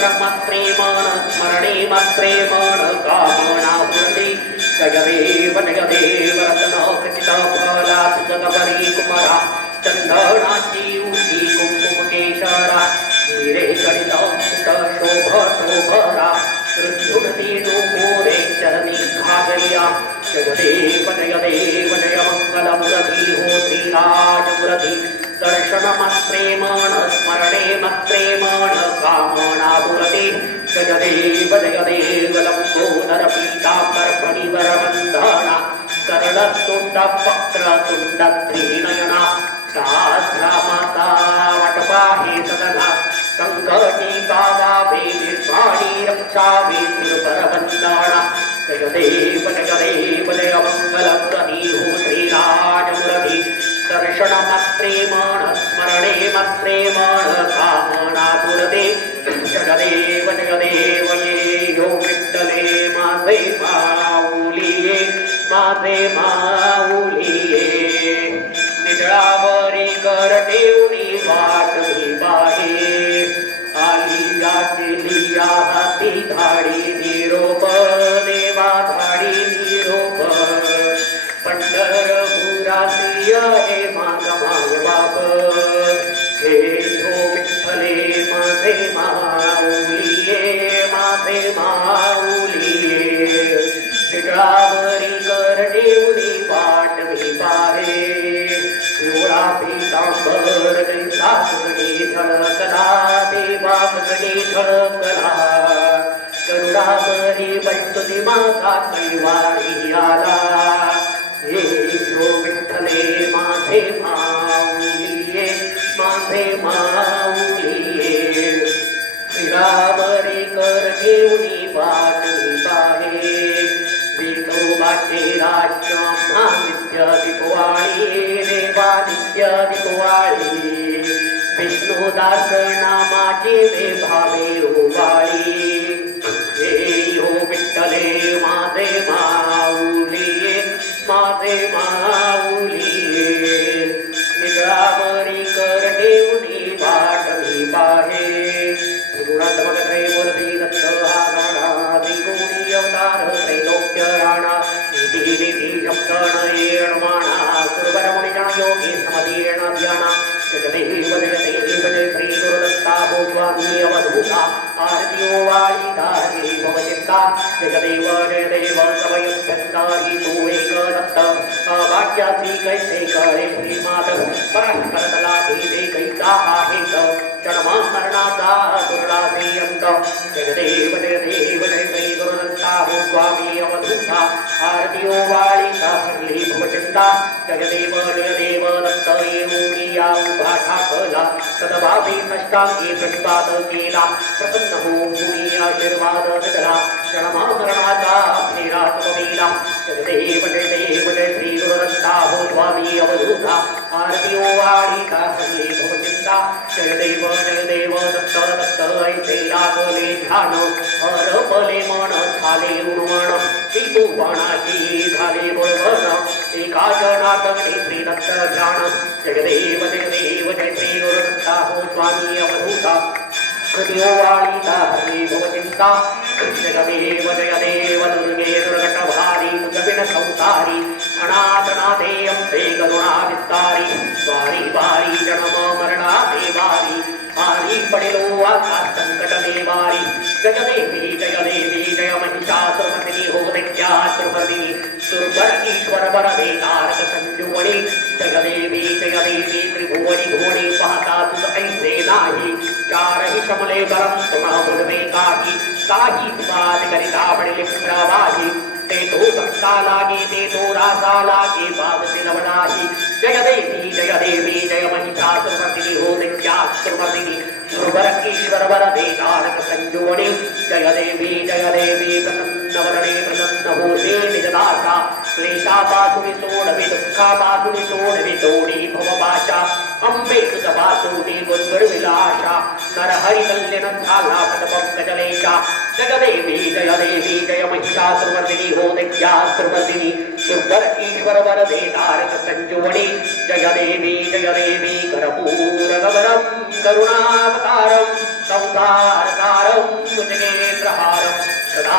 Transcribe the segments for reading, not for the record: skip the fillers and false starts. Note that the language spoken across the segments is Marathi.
दर्शनमत्प्रेमण स्मरणेमत्प्रेमण कामनापूर्ते जय देव रत्नखचितफला सुगतपरी कुमारा चंदनाची उशी कुंकुमकेशरा हिरे करित शोभरा मृत्युनती मोरे चरणी घागरिया जय देव जय मंगलमुरती हो श्रीराजमुरती दर्शनमत्प्रेमण स्मरणेमत्प्रेमण कामनापूर्ते जय देव लंबोदर पीतांबर फणिवरवन्दना करलतुण्ड वक्रतुण्ड त्रिनयना सहस्रा माता वटवाहे सदना संकटी गावे निर्वाणी रक्षावे तिरुपरवन्दना जय देव जय मंगलमुरती हो श्रीराजमुरती दर्शनमत्प्रेमण स्मरणेमत्प्रेमण कामनापूर्ते जय देव ये यो विठ्ठले माझे माऊलिये माझे माऊलिये निजळावरी कर ठेवणी वाट बाहे आलिया केलिया हाती धाडी निरोप देवा धाडी निरोप पंढरपुरासी हे माझा माय बाप हे हो विठ्ठले माझे माऊलिये माझे माऊलिये निजळावरी कर ठेवणी वाट पाहे पिवळा पीतांबर जैसा सुरगी झळकला देवा सुरगी झळकला गरुडावरी वैस्तुती माझा कैवारी आला हे जो विठ्ठले माझे माऊलिये माझे माऊलिये शिरावरी कर ठेवणी वाट पाहे विठोबाचे राज्य नित्य दिपवाळी देवा नित्य दिपवाळी विष्णुदास नामाची वे भावे उबाळी हे हो विठ्ठले माझे माऊलिये माझे माऊलिये निजळावरी कर ठेवणी वाट पाहे गुणात्मक बोलती दत्त आगाडा त्रिगुणी अवतार त्रैलोक्य राणा निधी निधी शब्दण येणमाणा सुरवरमुनिजन योगी समधीर्ण ध्याना जय श्री गुरुदत्ता हो स्वामी अवधूता आरतियो वाळी धारी भवचित्ता जय देव सवयुद्धंतारी तू एक दत्त वाक्याची कैसे करे प्रेमात परस्परतला ते कैसा आहे जन्म मरणाचा दुर्ला अंत जय देव जय श्री गुरुदत्ता हो स्वामी अवधूता आरतियो वाळी धारी भवचित्ता जय देव दत्त येऊनिया उभा ठाकला सदभावी नष्टांगी प्रतिपाद केला प्रसन्न हो मुनी आशीर्वाद दिला जन्म मरणाचा फेरा चुकविला जय देव जय श्री गुरुदत्ता हो स्वामी अवधूता आरतियो वाळी धारी भवचित्ता जय देव दत्त दत्त ऐसे लागले ध्यान हरपले मन झाले उर्वण टिकू बाणाची झाले बळवण एका जनातगणी श्री दत्त ध्यान जय देव जय श्री गुरुदत्ता हो स्वामी अवधूता हृदयो वाळी धारी भवचिंता जय देव दुर्गे दुर्गट भारी तुझविन संसारी अनाथनाथे अंबे करुणा विस्तारी वारी वारी जन्म मरणा देवारी आरी पडिलो आता संकट देवारी जय देवी जय महिषासुरमर्दिनी हो दैत्यासुरमर्दिनी सुरवर ईश्वर वर देतारक संजीवनी जय देवी त्रिभुवनी भुवनी पाहता तुझ ऐसे नाही चारही शमले बलम तुम्हा बोलवे काही तुझात करिता पडले पुत्रावाही ते तो भक्ता लागे ते तो राजा लागे पावते नवनाही जय देवी जय महिषासुरमर्दिनी हो दैत्यासुरमर्दिनी सुरवर ईश्वर वर देतारक संजीवनी जय देवी प्रसन्नवरणे प्रसन्न होते निजदाशा क्लेशापासुनी सोडवी दुःखापासुनी सोडवी तोडी भवपाशा अंबे तुझ वासुनी गुणगुण विलाशा नरहरि कल्याण झाला पदपंकजलेशा जय देवी जय महिषासुरमर्दिनी हो दैत्यासुरमर्दिनी दुर्धर ईश्वर वरदे तारक संजुवणी जय देवी कर्पूर गगनम करुणावतारम संसारसारम भुजगेन्द्रहारम सदा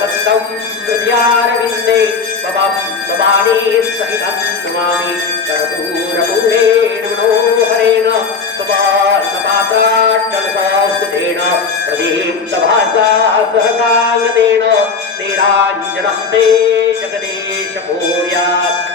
वसन्तं हृदयारविन्दे भवं भवानी सहितं नमामि कर्पूरपूरेण मनोहरेण सुवर्णपात्राट्टलसंस्कृतेन प्रदीप्तभासा सहसाङ्गतेन नीराञ्जनं ते जगदीश भूयात्